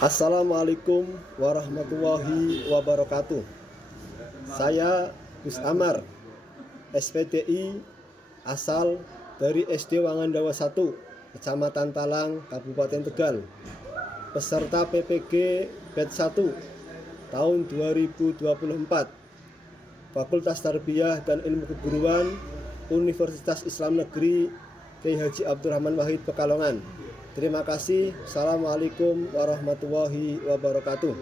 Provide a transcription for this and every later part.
Assalamualaikum warahmatullahi wabarakatuh. Saya Gus Amar, SPDI asal dari SD Wangandawa 1, Kecamatan Talang, Kabupaten Tegal. Peserta PPG Batch 1 tahun 2024, Fakultas Tarbiyah dan Ilmu Keguruan, Universitas Islam Negeri Kiai Haji Abdurrahman Wahid Pekalongan. Terima kasih. Assalamualaikum warahmatullahi wabarakatuh.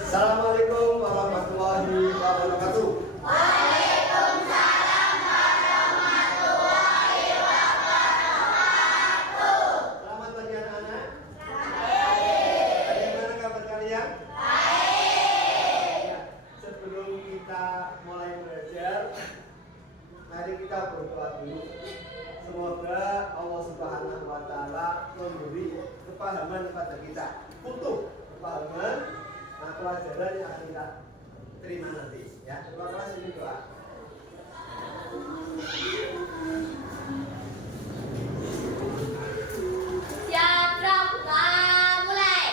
Assalamualaikum warahmatullahi wabarakatuh. Waalaikumsalam warahmatullahi wabarakatuh. Selamat pagi anak-anak. Baik. Bagaimana kabar kalian? Baik. Ya, sebelum kita mulai belajar, mari kita berdoa dulu. Semoga Allah Subhanahu wa Ta'ala memberi kepahaman kepada kita, utuh kepahaman pelajaran yang akan kita terima nanti. Ya, doa kelas ini doa. Siap, Rob. Mulai.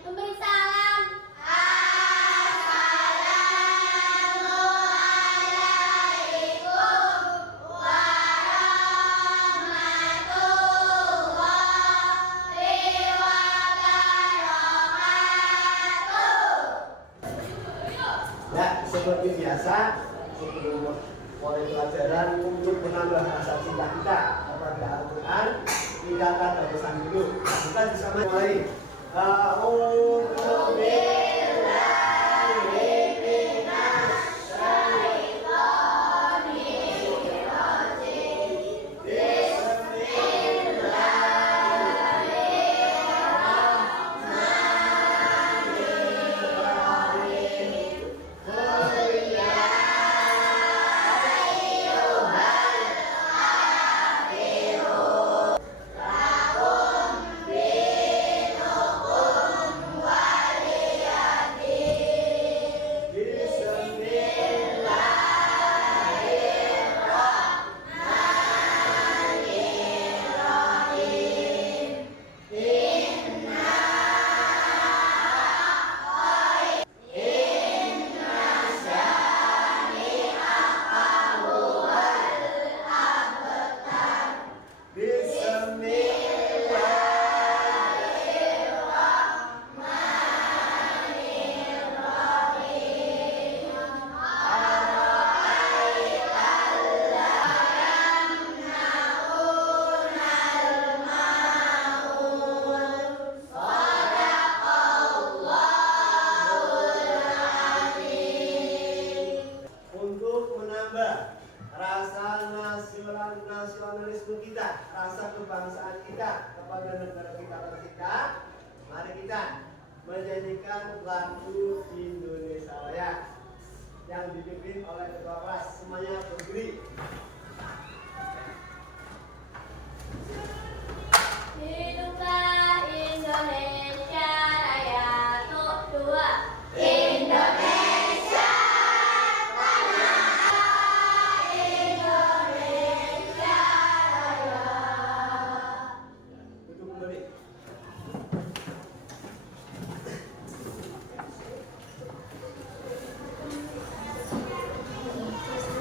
Memberi salam. Assalamualaikum warahmatullahi wabarakatuh. Ya, seperti biasa, sebelum mulai pelajaran, untuk menambah rasa cinta kita kepada Al-Quran, kita akan berusaha dulu. Kita bisa mulai. A'udzu billahi minasy syaithanir rajim. Bismillahirrahmanirrahim. Qul ya untuk menambah rasa nasionalisme kita, rasa kebangsaan kita kepada negara kita tercinta, mari kita menyanyikan lagu Indonesia Raya yang dipimpin oleh ketua kelas. Semuanya berdiri. Hiduplah Indonesia Raya. Tuk dua. Indonesia Raya. Indonesia Raya. Duduk kembali.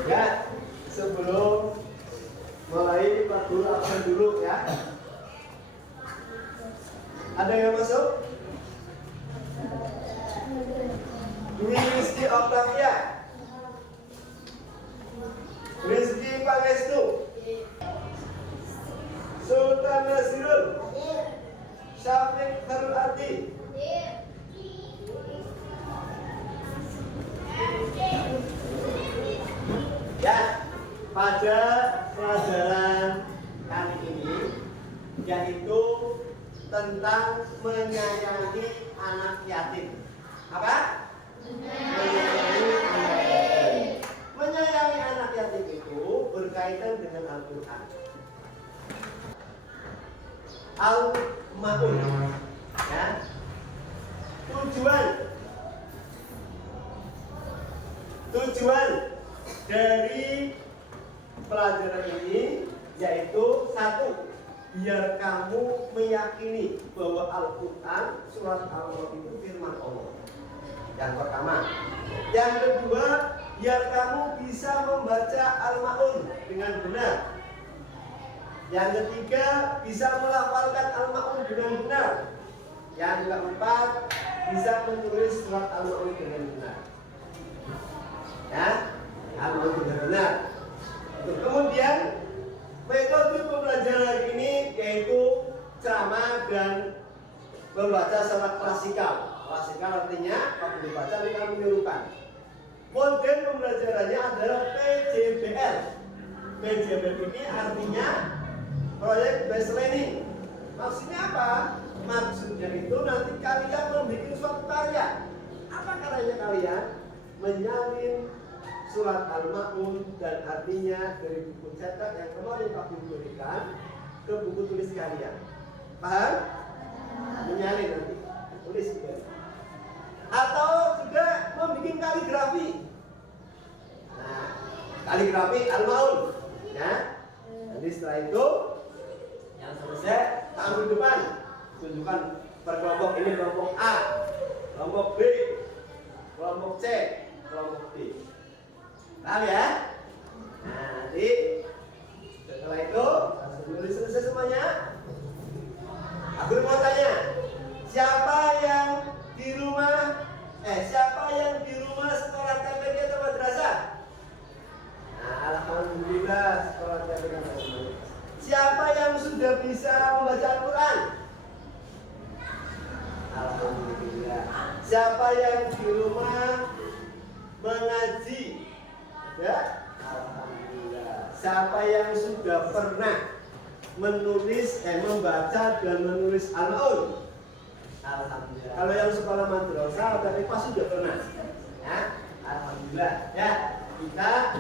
Ya, sebelum mulai Pak Guru absen dulu ya. Ada yang masuk? Dwi Rizky Octavia, Rizky Pangestu, Sultan Nasirul, Syafiq Harul Ardi, ya, pada pelajaran kali ini yaitu tentang menyayangi anak yatim. Apa? Menyayangi anak yatim. Menyayangi anak yatim itu berkaitan dengan Al-Quran. Al-Ma'un, ya. Tujuan dari pelajaran ini yaitu satu, biar kamu meyakini bahwa Al-Quran surat Al-Mulk itu firman Allah. Yang pertama. Yang kedua, biar kamu bisa membaca Al-Ma'un dengan benar. Yang ketiga, bisa melafalkan Al-Ma'un dengan benar. Yang keempat, bisa menulis surat Al-Ma'un dengan benar. Ya, Al-Ma'un dengan benar. Kemudian metode pembelajaran ini yaitu ceramah dan membaca secara klasikal. Klasikal artinya kalau dibaca kita menirukan. Model pembelajarannya adalah PJBL. PJBL ini artinya proyek based learning. Maksudnya apa? Maksudnya itu nanti kalian membuat suatu karya. Apa karyanya kalian? Menyalin surat Al-Ma'un dan artinya dari buku cetak yang kemarin Pak Guru berikan ke buku tulis kalian. Paham? Menyalin nanti tulis juga. Atau juga membuat kaligrafi. Nah, kaligrafi Al-Ma'un, ya. Nanti setelah itu yang selesai tampil depan, tunjukkan per kelompok ini kelompok A, kelompok B, kelompok C, kelompok D. Paham ya? Nah, nanti setelah itu langsung tulis selesai semuanya. Aku mau tanya, siapa yang di rumah sekolah TPG atau madrasah? Nah, alhamdulillah sekolah TPG atau madrasah. Siapa yang sudah bisa membaca Al-Quran? Alhamdulillah. Siapa yang di rumah mengaji? Ya, alhamdulillah. Siapa yang sudah pernah membaca dan menulis Al-Ma'un? Alhamdulillah. Kalau yang sekolah madrasah tadi pasti sudah pernah. Ya, alhamdulillah. Ya, kita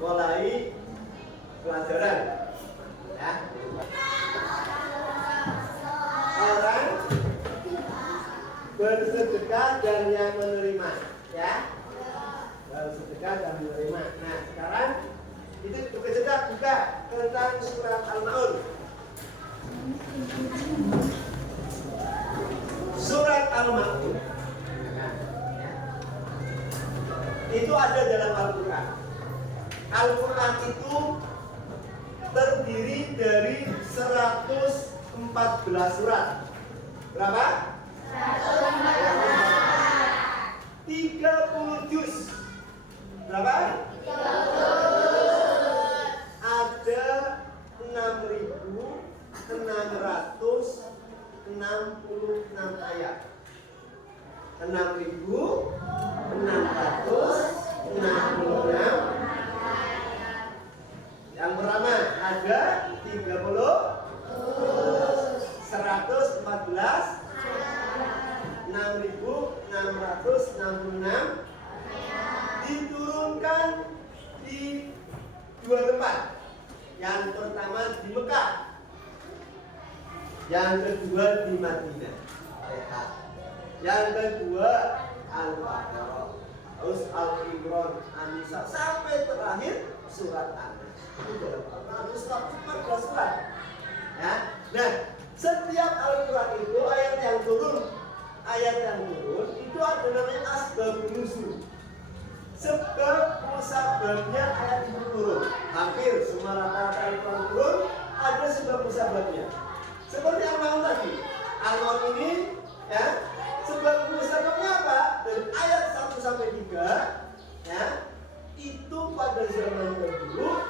mulai pelajaran. Ya. Orang bersedekah dan yang menerima, ya. Bersedekah dan menerima. Nah, sekarang itu kita buka tentang surat Al-Ma'un. Surat Al-Ma'un itu ada dalam Al-Quran. Al-Quran itu terdiri dari 114 surat. Berapa? 30 juz. Berapa? 30. Ada 6.666 ayat. 6.666. Yang pertama ada 114 6.666 diturunkan di dua tempat. Yang pertama di Mekah, yang kedua di Madinah. Yang kedua Al-Baqarah, terus Al-Imran, An-Nisa sampai terakhir surat An-Nas. Itu dalam Al-Quran 114 surat. Ya. Nah, setiap Al-Quran itu ayat yang turun itu ada namanya asbabun nuzul. Sebab musababnya ayat itu turun. Hampir semua rata-rata Al-Quran turun ada sebab musababnya. Seperti Al-Ma'un tadi. Al-Ma'un ini, ya, sebab musababnya apa? Dari ayat 1 sampai 3, ya, itu pada zaman dahulu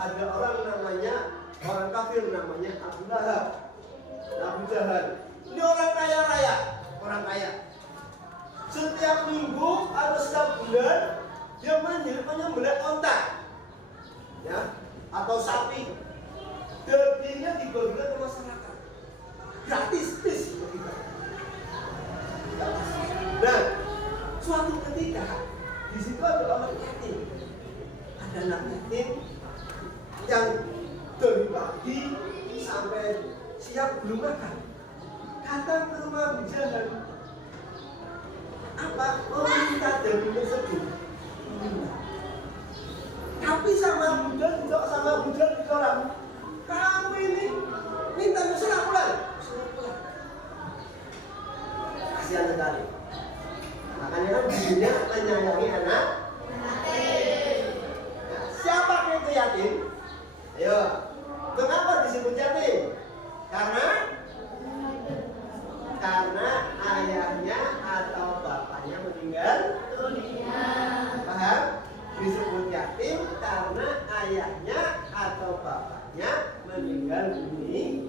ada orang kafir namanya Abu Lahab, Abu Jahal. Ini orang kaya raya, orang kaya. Setiap minggu atau setiap bulan dia menyembelih onta, ya, atau sapi. Dagingnya dibagikan ke masyarakat. dari pagi sampai siang belum makan. Datang ke rumah Abu Jahal. Apa? Meminta daging tersebut. Tapi sama Abu Jahal ditolak. Kamu ini minta sudah pulang. Kasihan sekali. Makanya kan ibunya menyayangi anak. Nah, siapa itu yatim? Ayo, kenapa disebut yatim? Karena ayahnya atau bapaknya meninggal dunia. Paham? Disebut yatim karena ayahnya atau bapaknya meninggal dunia.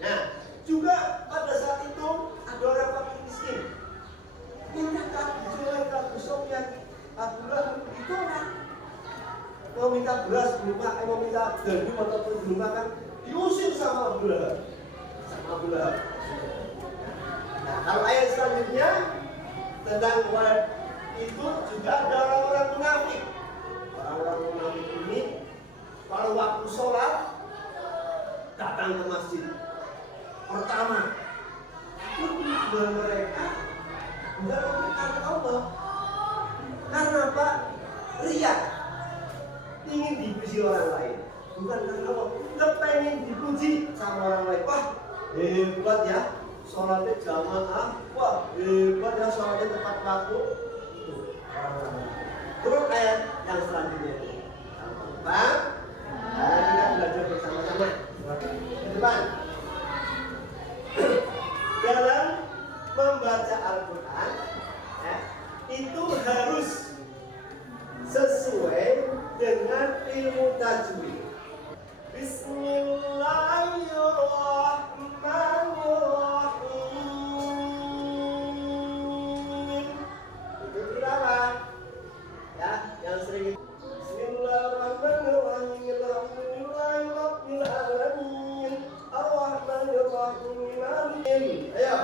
Nah, juga pada saat itu ada orang fakir miskin. Minta Abu Sufyan, Abu Lahab ditolak. Mau minta beras belum makan, mau minta gandum ataupun belum makan, diusir sama Abu Lahab. Nah, kalau ayat selanjutnya tentang itu juga ada orang-orang munafik. Orang-orang munafik ini kalau waktu sholat datang ke masjid pertama, tujuan mereka bukan karena Allah. Karena apa? Riya, ingin dipuji orang lain, bukan karena Allah. Kepengen dipuji sama orang lain. Wah, hebat ya, sholatnya jamaah. Wah, hebat ya, sholatnya tepat waktu. Itu orang-orang. Terus ayat yang selanjutnya, Bang, kita belajar bersama-sama. Ke depan. Dalam membaca Al-Quran, ya, itu harus sesuai dengan ilmu tajwid. Bismillahirrahmanirrahim. Itu tilawah, ya, yang sering. Bismillahirrahmanirrahim. Alhamdulillahirabbil alamin. Arrahmanirrahim. Ayo.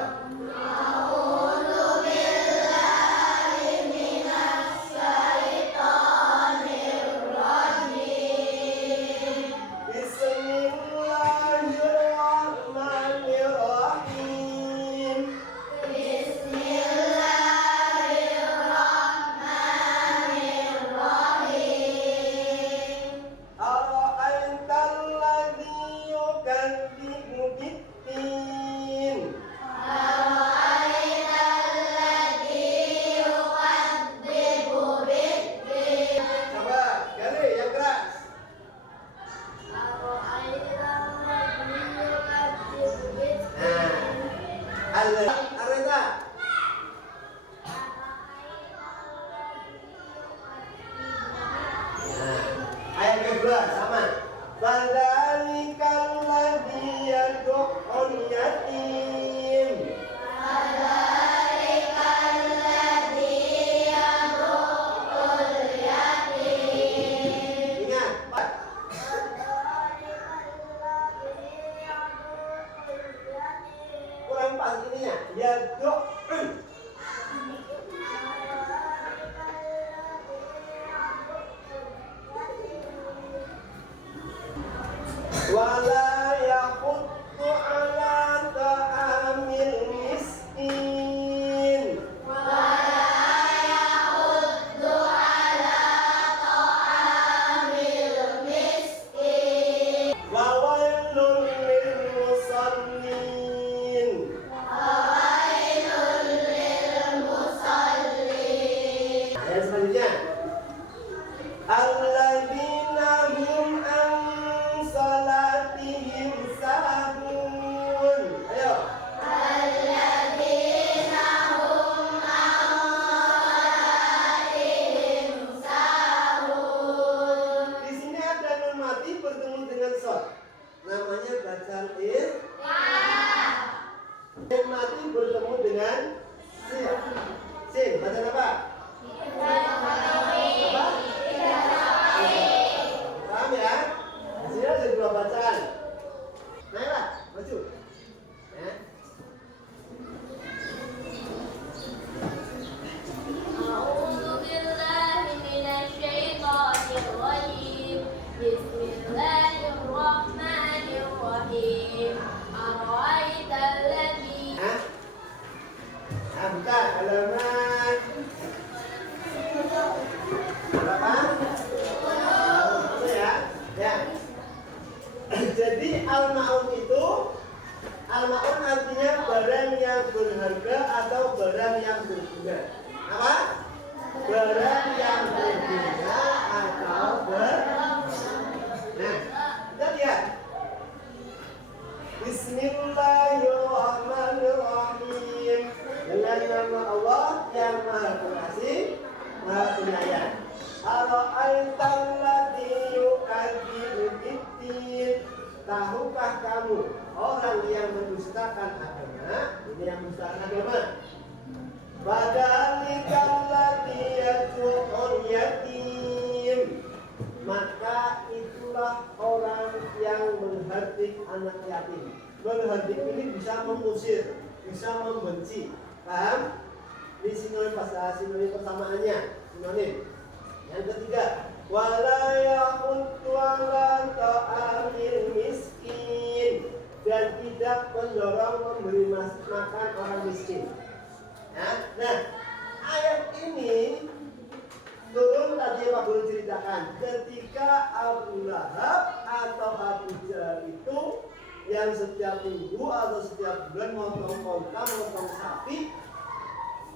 Ayat kedua sama. Fadzalikal ladzi yad'ul yatim. Fadzalikal ladzi yad'ul yatim. Ingat, Pak. Kurang pas ininya. Yad'ul. Wala yahuddu ala ta'amil miskin. Wala yahuddu ala ta'amil miskin. Wa wailul lil musallin. Wawailul lil musallin. Ayat selanjutnya. Alladzina hum an salatihim sahun. Ayo. Alladzina hum an salatihim sahun. Di sini ada nun mati bertemu dengan shad. Namanya bacaan nun mati bertemu dengan sin. Sin, bacaan apa? Paham ya? Di sini ada dua bacaan. jadi al-ma'un itu al-ma'un artinya barang yang berharga atau barang yang berguna. Apa? Barang yang berguna atau Nah, kita lihat. Bismillahirrahmanirrahim. Dengan nama Allah yang Maha Pengasih, Maha Penyayang. Ara'aital ladzi yukadzibu biddin. Tahukah kamu orang yang mendustakan agama? Ini yang mendustakan agama. Fadzalikal ladzi yad'ul yatim. Maka itulah orang yang menghardik anak yatim. Menghardik ini bisa mengusir, bisa membenci. Paham? Ini sinonim persamaannya. Sinonim. Yang ketiga, wala yahuddu ala ta'amil miskin, dan tidak mendorong memberi makan orang miskin. Nah, ayat ini turun tadi Pak Guru ceritakan ketika Abu Lahab atau Abu Jahal itu yang setiap minggu atau setiap bulan motong onta, motong sapi,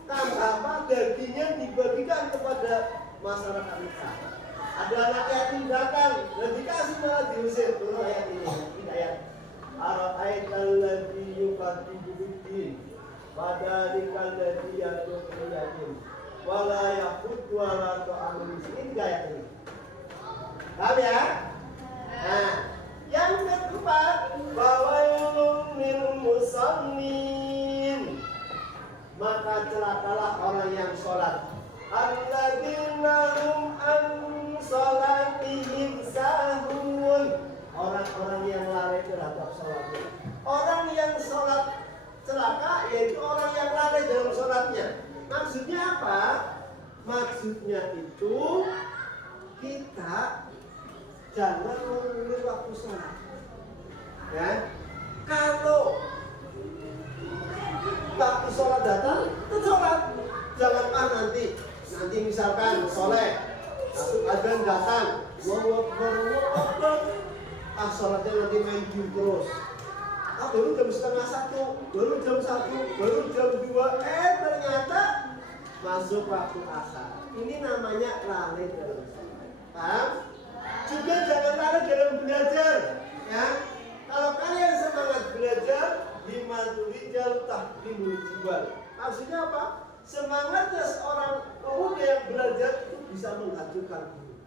tanpa dagingnya dibagikan kepada masyarakat Mekah. Ada anak yatim datang dan dikasih malah diusir. Turun ayat ini, ini ayat Ara'aital ladzi yukadzibu biddin fadzalikal ladzi yad'ul yatim wala yahuddu ala ta'amil miskin. Ini ayat ini. Paham ya? Nah, yang keempat, fawailun lil musallin. Maka celakalah orang yang sholat. Alladzina hum an sholatihim sahun. Orang-orang yang lalai terhadap sholatnya. Orang yang sholat celaka yaitu orang yang lalai dalam sholatnya. Maksudnya apa? Maksudnya itu kita jangan mengulur waktu sholat. Ya, kalau waktu sholat datang, itu sholat. Jangan nanti misalkan soleh, adzan datang, sholatnya nanti main game terus. Baru jam 12:30, baru jam 1, baru jam 2, ternyata masuk waktu asar. Ini namanya lalai dalam sholat. Paham? Juga jangan lalai dalam belajar. Ya, kalau kalian semangat belajar, himatul rijal tahqimul jibal. Maksudnya apa? Semangatnya seorang pemuda yang belajar itu bisa menghancurkan guru.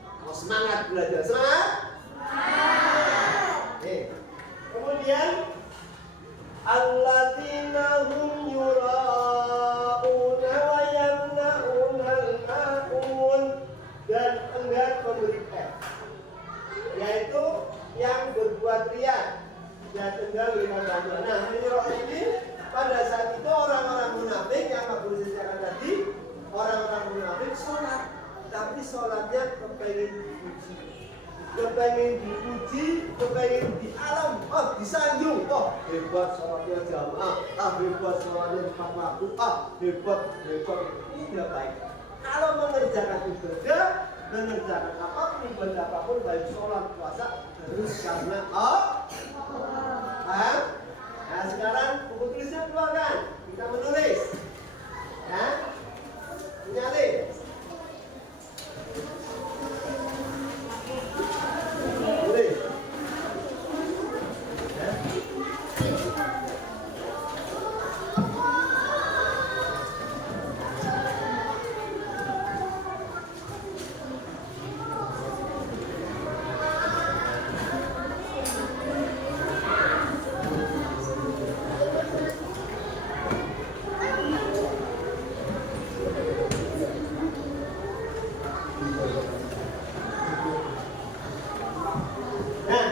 Kalau semangat belajar, semangat? Kemudian alladzina hum yura'una wa yamna'una al-ma'un, dan enggan memberi yaitu yang berbuat riya dan enggan menerima bantuan. Nah, ini pada saat itu orang-orang munafik yang Pak Guru ceritakan tadi, orang-orang munafik sholat, tapi sholatnya kepengen dipuji, kepengen di alam, disanjung, hebat sholatnya jamaah, hebat sholatnya tepat waktu, hebat, ini tidak baik. Kalau mengerjakan ibadah, mengerjakan apapun, ibadah apapun, baik sholat, puasa, harus karena paham? Nah, sekarang buku tulisnya keluarkan, kita menulis. Ya, menyalin. Tulis. Ya.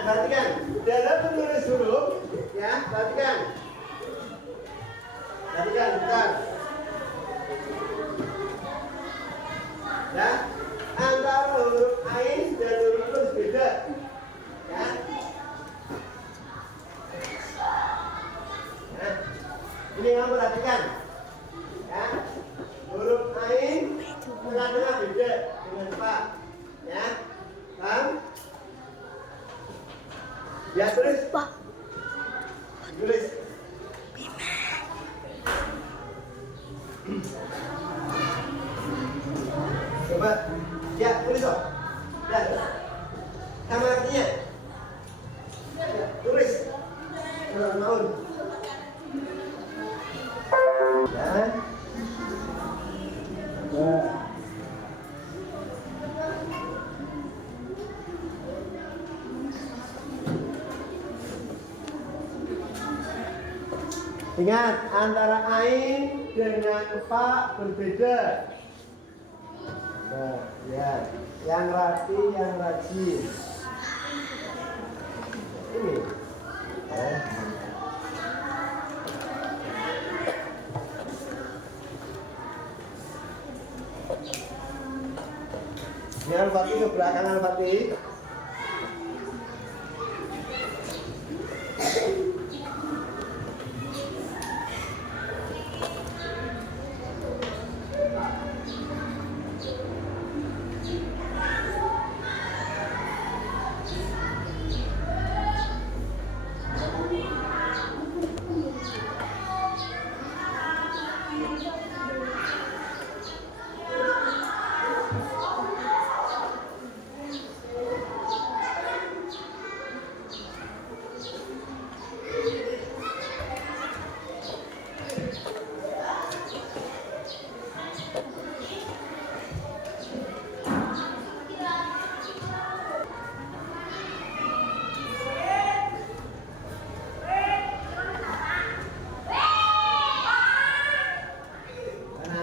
Perhatikan, dalam menulis huruf, ya, perhatikan, bentar. Ya, antara huruf ain dan huruf luz beda, ya. Nah, ini kamu perhatikan, ya, huruf ain tengah-tengah beda dengan fa, ya, paham? Ya, tulis. Tulis. Coba. Ya, tulis dong. Ya. Sama artinya. Ya, tulis. Naun. Ya. Ingat, antara ain dengan fa berbeda. Nah, ya, yang rapi, yang rajin. Ini. Ini Al-Fatih ke belakang Al-Fatih.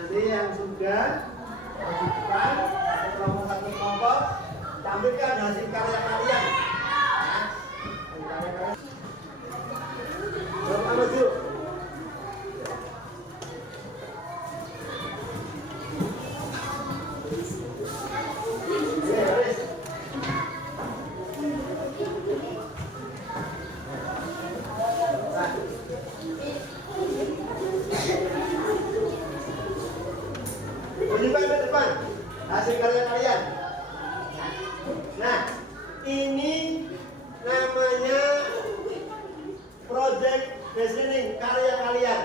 Yang sudah lanjutkan kelompok satu kelompok tampilkan hasil karya kalian. Kelompok maju. Tunjukkan ke depan hasil karya kalian. Nah, ini namanya project based learning karya kalian.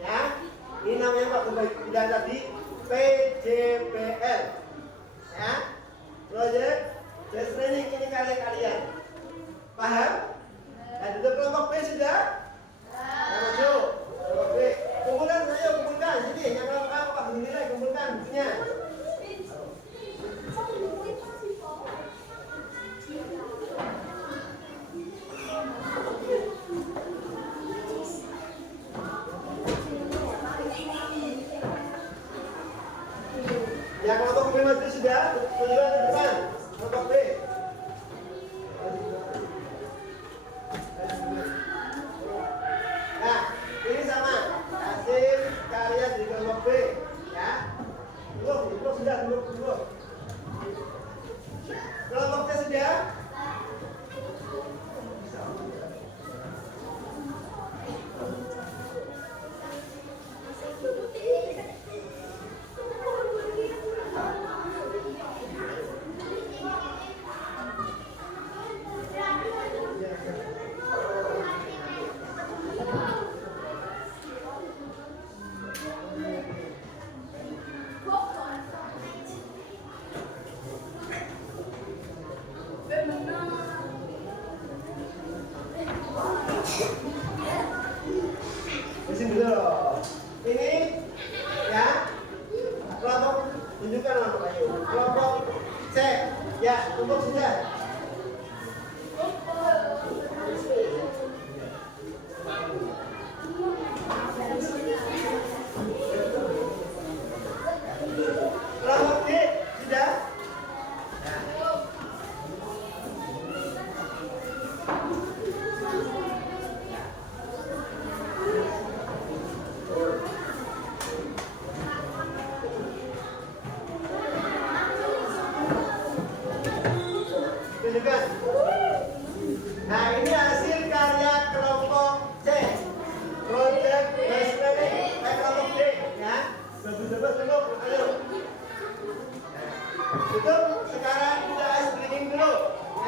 Ya, ini namanya Pak Bidan tadi PJPL. Ya, project based learning ini karya kalian. Paham? Nah, untuk kelompok B sudah? Nah, maju. Kelompok B. Kumpulkan, ayo kumpulkan. Sini, yang kelompok A, Pak berdiri, kumpulkan bukunya. Yang kelompok B maju sudah? Tunjukkan ke depan. Kelompok B. Nah, ini sama hasil karya di kelompok B, ya. Dulu sudah, dulu. Kelompok C sudah? Di sini dulu. Ini ya. Kelompok tunjukkan kelompok ayo. Kelompok C. Ya, kelompok sudah. Kelompok D sudah. Tunjukkan. Nah, ini hasil karya kelompok C. Project based learning kelompok D, ya. Bebas dulu, ayo. Tutup. Sekarang kita screening dulu,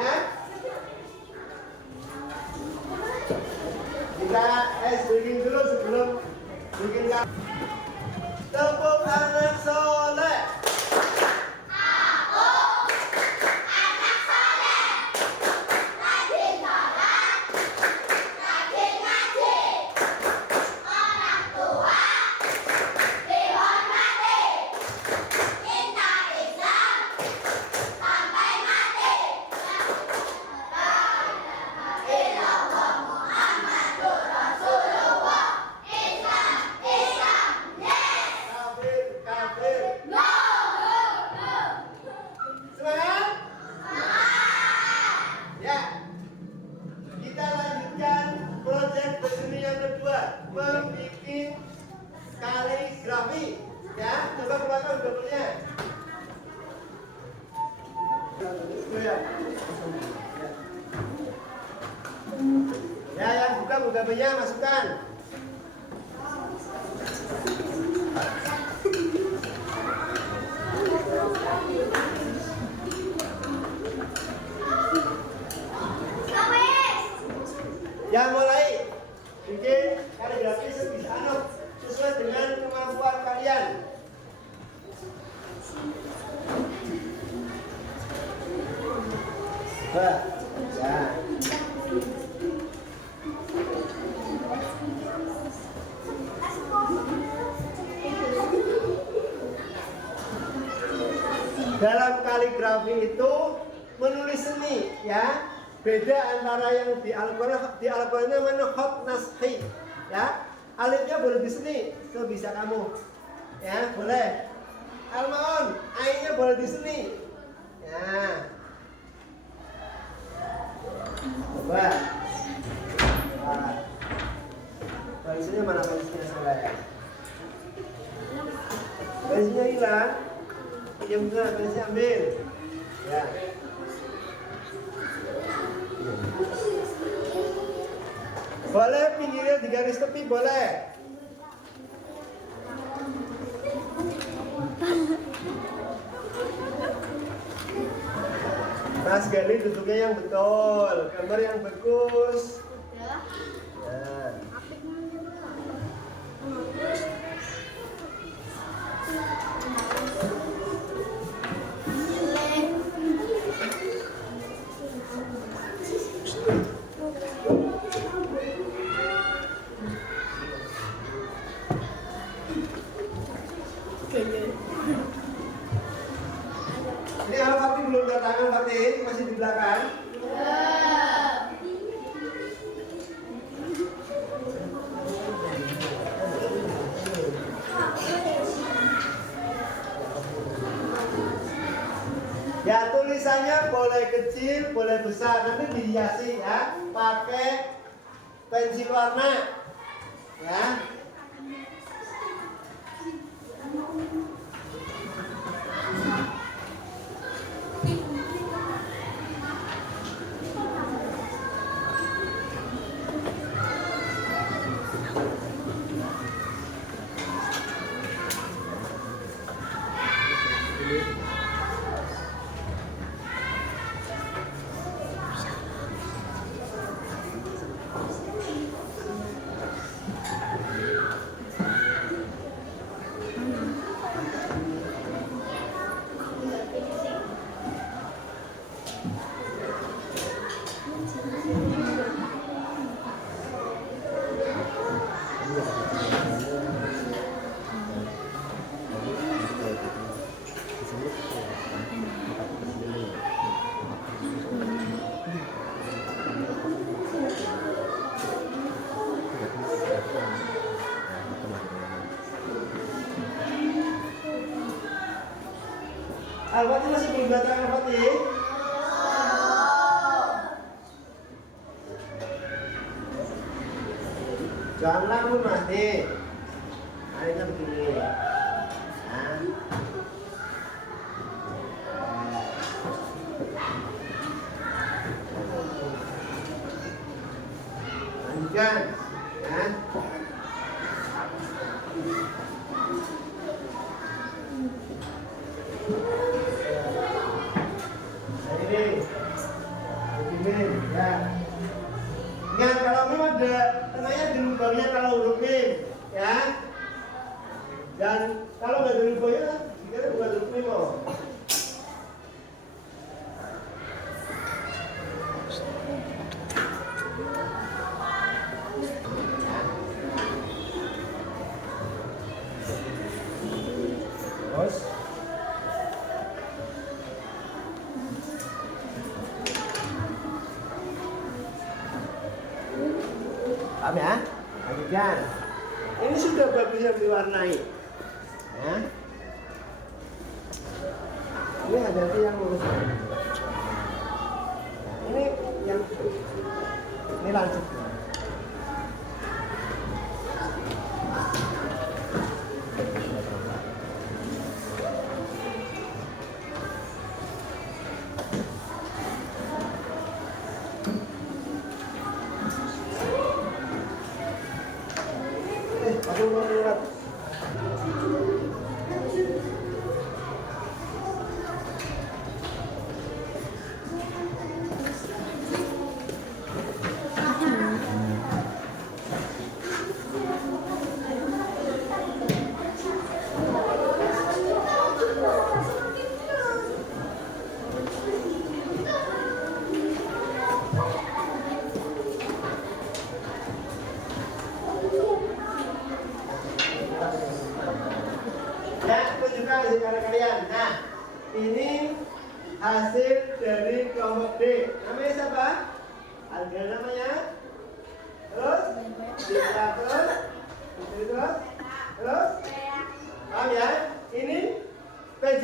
ya. Kita briefing dulu sebelum bikin tepuk anak soleh. Membikin kaligrafi, ya. Coba keluarkan gambarnya. Ya, yang buka gambarnya masukkan. Yang mulai bikin kaligrafi sesuai dengan kemampuan kalian. Ya. Dalam kaligrafi itu menulis seni, ya. Beda antara yang di Al-Quran namanya khot naskhi, ya. Alifnya boleh di sini, sebisa kamu, ya, boleh. Al-Maun, ainnya boleh di sini, ya. Coba. Nah, pensilnya mana pensilnya soleh? Pensilnya hilang, yang benar pensilnya ambil, ya. Boleh pinggirnya di garis tepi, boleh. Mas Gali duduknya yang betul, gambar yang bagus. Nah. Ini Al-Fatih belum datang, Al-Fatih masih di belakang. Ya, tulisannya boleh kecil, boleh besar, nanti dihiasi, ya, pakai pensil warna, ya. Al-Fatih masih belum datang, Al-Fatih. Jangan lamun Mas nih. Akhirnya begini. Nah. Lanjutkan. Ya. Ini, ya. Ingat kalau memang ada tengahnya lubangnya kalau huruf mim, ya. Dan kalau nggak ada lubangnya, kita bukan huruf mim kok. Terus, paham ya? Lanjutkan. Ini sudah bagusnya diwarnai. Ya. Ini hati-hati yang lurus. Nah, ini lanjut. Aku mau lihat. Ya, tunjukkan hasil kalian. Nah, ini hasil dari kelompok D. Namanya siapa? Ada namanya? Terus? Bisa terus? Terus? Terus? Paham ya? Ini PJ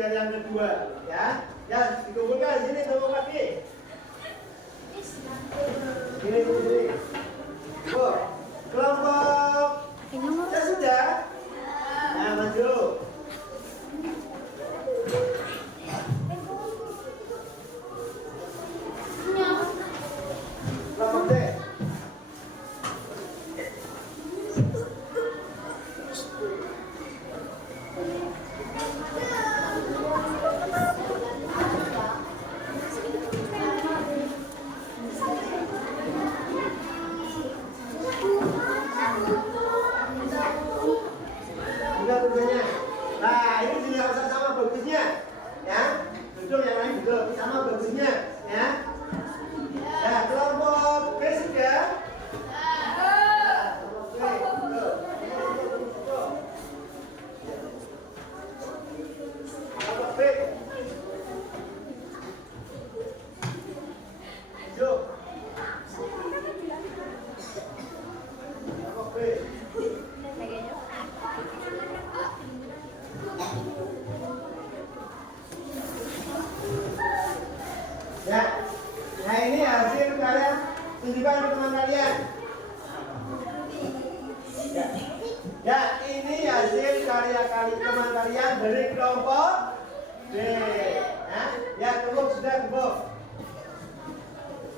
yang kedua, ya. Ya, dikumpulkan di sini kelompok lagi. Ini. Oh, kelompok. Ya sudah. Nah, maju. Kelompok D. Tujuannya. Nah, ini juga sama bagusnya, ya. Duduk yang lain duduk sama bagusnya, ya. Ya, kelompok B sudah. Kelompok B, duduk. Kelompok B. Duduk. Kelompok B. Ya, nah ini hasil kalian tunjukkan ke teman kalian. Ya, ini hasil karya teman kalian dari kelompok D. Ya, kelompok sudah kelompok.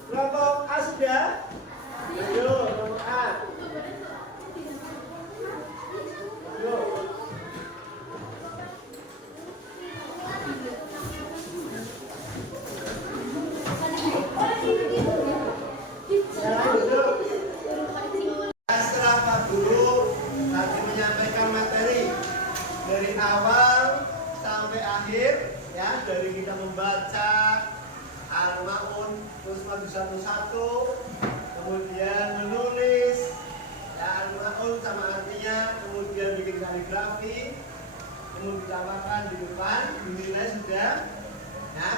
Kelompok A sudah. Ayo, kelompok A. Ayo. Setelah Pak Guru nanti menyampaikan materi dari awal sampai akhir, ya, dari kita membaca Al-Ma'un terus maju satu-satu, kemudian menulis ya, Al-Ma'un sama artinya, kemudian bikin kaligrafi, kemudian ditambahkan di depan, dinilai sudah. Nah,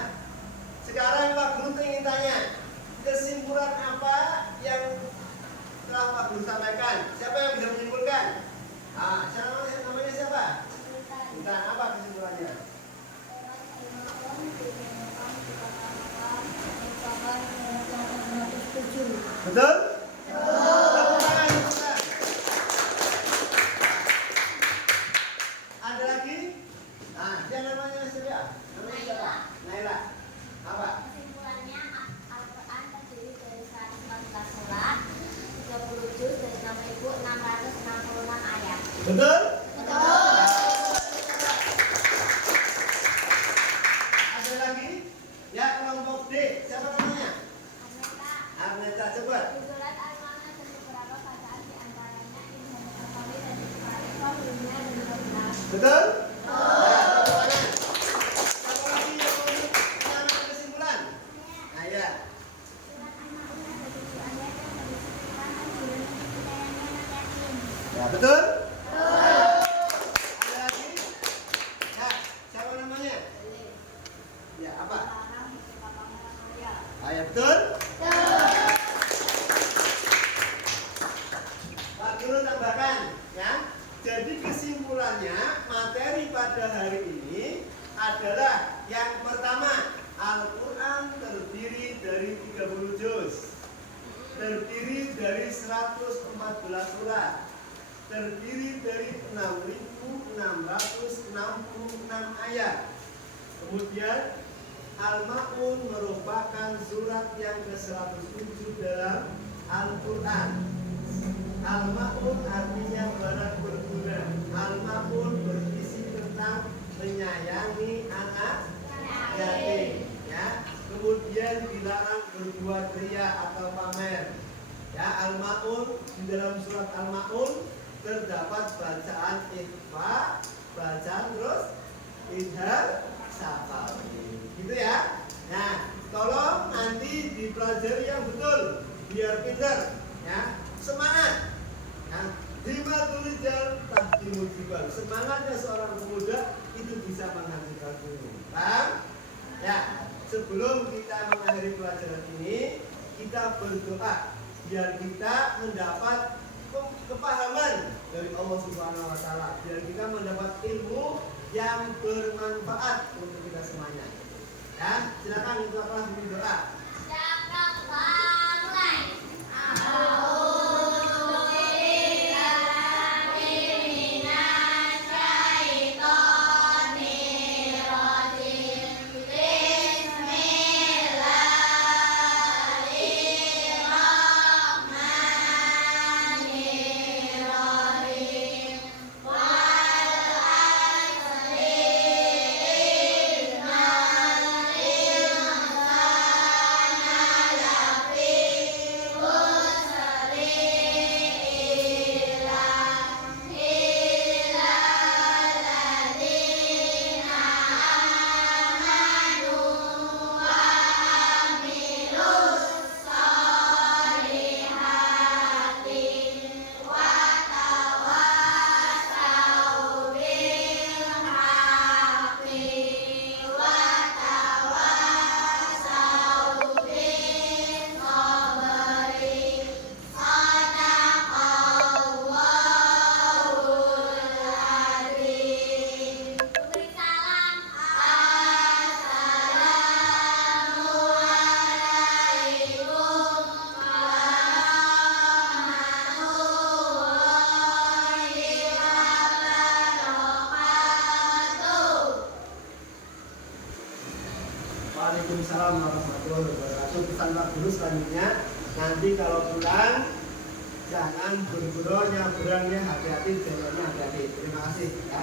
sekarang Pak Guru ingin tanya, kesimpulan apa yang telah Pak Guru sampaikan? Siapa yang bisa menyimpulkan? Ah, namanya siapa? Intan. Apa kesimpulannya? Betul? Ada lagi? Nah, dia namanya siapa? Namanya siapa? Naila. Apa? Kesimpulannya Al-Quran terdiri dari 114 surat, 30 juz dan 6.666 ayat. Betul? Betul. Ada lagi? Ya, kelompok D. Siapa namanya? Arneta. Arneta, coba. Di surat Al-Ma'idah beberapa Betul? Ya, tepuk tangan. Siapa lagi yang mau menyampaikan kesimpulan? Nah, ya. Ya, betul? Ada lagi? Ya, siapa namanya? Ya, apa? Ah, ya, betul? Pak Guru tambahkan, ya. Jadi kesimpulannya materi pada hari ini adalah yang pertama, Al-Quran terdiri dari 30 juz, terdiri dari 114 surat, terdiri dari 6.666 ayat. Kemudian Al-Ma'un merupakan surat yang ke-107 dalam Al-Quran. Al-Ma'un artinya barang berguna. Al-Ma'un berisi tentang menyayangi anak yatim, ya. Kemudian dilarang berbuat riya atau pamer. Ya, Al-Ma'un, di dalam surat Al-Ma'un terdapat bacaan ikhfa, bacaan terus idhar safawi. Gitu ya. Nah, tolong nanti dipelajari yang betul biar pintar, ya. Semangat. Nah, Himatul Rijal Tahdimul Jibal. Semangatnya seorang pemuda itu bisa menghancurkan gunung. Paham? Ya, sebelum kita mengakhiri pelajaran ini, kita berdoa biar kita mendapat kepahaman dari Allah Subhanahu wa taala, biar kita mendapat ilmu yang bermanfaat untuk kita semuanya. Ya, silakan untuk kelas berdoa. Waalaikumsalam warahmatullahi wabarakatuh. Pesan Pak Guru selanjutnya, nanti kalau pulang jangan berburu, nyabrangnya hati-hati, jalannya hati-hati. Terima kasih ya.